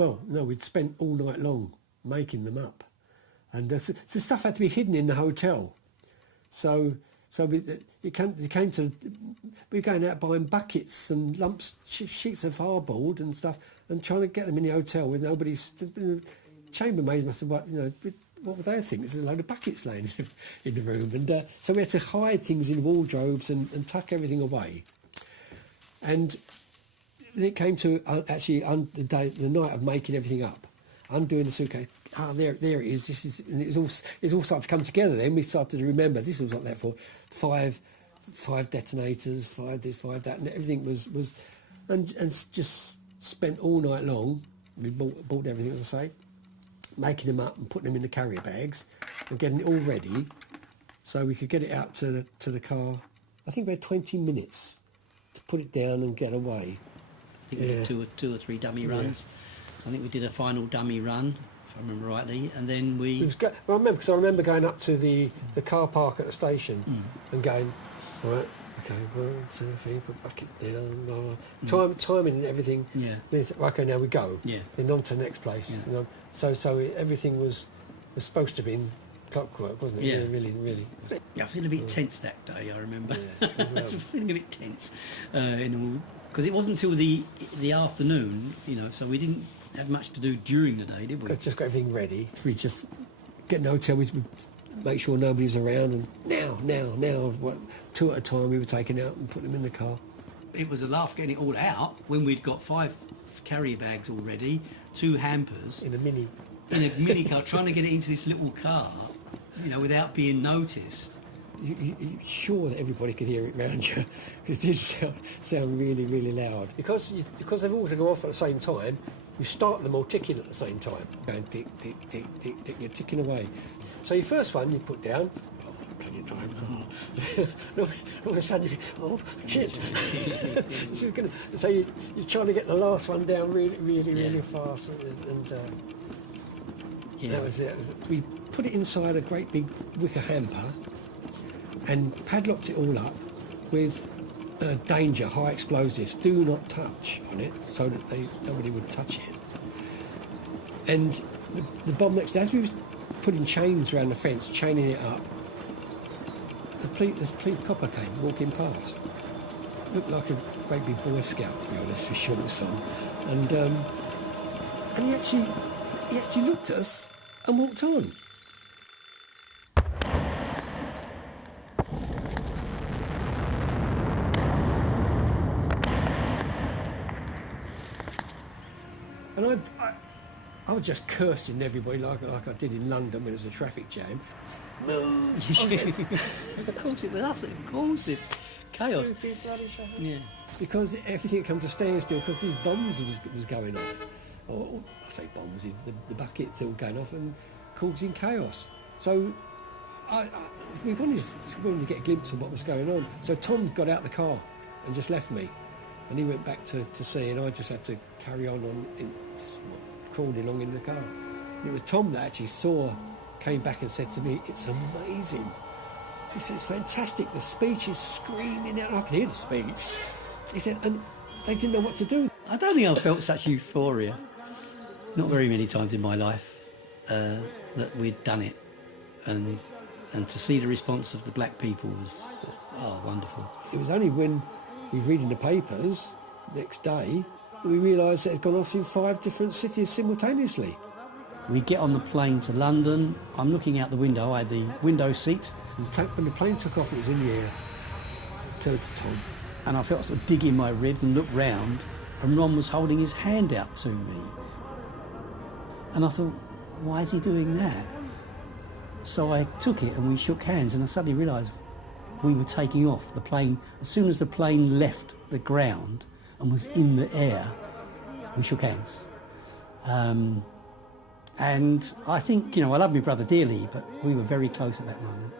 Well, no, we'd spent all night long making them up. And so stuff had to be hidden in the hotel. So it came to, we were going out buying buckets and lumps, sheets of hardboard and stuff, and trying to get them in the hotel with nobody's. Chambermaid must have, what would they think? There's a load of buckets laying in the room. And so we had to hide things in wardrobes and tuck everything away. And then it came to the night of making everything up, undoing the suitcase. There it is. This is, and it all started to come together. Then we started to remember this was what they're for. Five detonators, 5 this, 5 that, and everything was, and just spent all night long. We bought everything, as I say, making them up and putting them in the carrier bags and getting it all ready, so we could get it out to the car. I think we had 20 minutes to put it down and get away. I think we did two or three dummy runs. So I think we did a final dummy run, if I remember rightly, and then I remember going up to the car park at the station and going, right, okay, 1, 2, 3, put bucket down, blah, blah. Timing and everything. Yeah. Then it's, okay, now we go. Yeah. Then on to the next place. Yeah. So everything was supposed to be in clockwork, wasn't it? Yeah. Really. Yeah, I feel a bit tense that day, I remember. Yeah, I was feeling a bit tense. Because it wasn't until the afternoon, so we didn't have much to do during the day, did we? Just got everything ready. We just get in the hotel, we make sure nobody's around, and now, 2 at a time we were taking out and putting them in the car. It was a laugh getting it all out when we'd got 5 carrier bags already, 2 hampers. In a mini car, trying to get it into this little car, without being noticed. You're sure that everybody could hear it round you, because it did sound really, really loud. Because they've all to go off at the same time, you start them all ticking at the same time. Going tick, tick, tick, tick, tick, you're ticking away. So your first one you put down, bloody time. All of a sudden, shit. So you're trying to get the last one down really fast. And that was it. We put it inside a great big wicker hamper and padlocked it all up with danger, high explosives, do not touch on it, so that nobody would touch it. And the bomb next day, as we were putting chains around the fence, chaining it up, the police copper came walking past. Looked like a great big Boy Scout, to be honest, with short son. And he actually looked at us and walked on. And I was just cursing everybody like I did in London when there was a traffic jam. Move! Of course it was us, of course it's chaos. Yeah. Because everything came to standstill because these bombs was going off. Or I say bombs, the buckets all going off and causing chaos. So we wanted to get a glimpse of what was going on. So Tom got out of the car and just left me. And he went back to sea, and I just had to carry on crawling along in the car. And it was Tom that actually came back and said to me, "It's amazing." He said, "It's fantastic. The speech is screaming out. I could hear the speech." He said, and they didn't know what to do. I don't think I felt such euphoria. Not very many times in my life that we'd done it. And to see the response of the black people was, wonderful. It was only when we read in the papers next day that we realised it had gone off in 5 different cities simultaneously. We get on the plane to London. I'm looking out the window. I had the window seat. When the plane took off, it was in the air. I turned to Tom. And I felt sort of dig in my ribs and looked round, and Ron was holding his hand out to me. And I thought, why is he doing that? So I took it and we shook hands, and I suddenly realised we were taking off. The plane, as soon as the plane left the ground and was in the air, we shook hands. And I think, I love my brother dearly, but we were very close at that moment.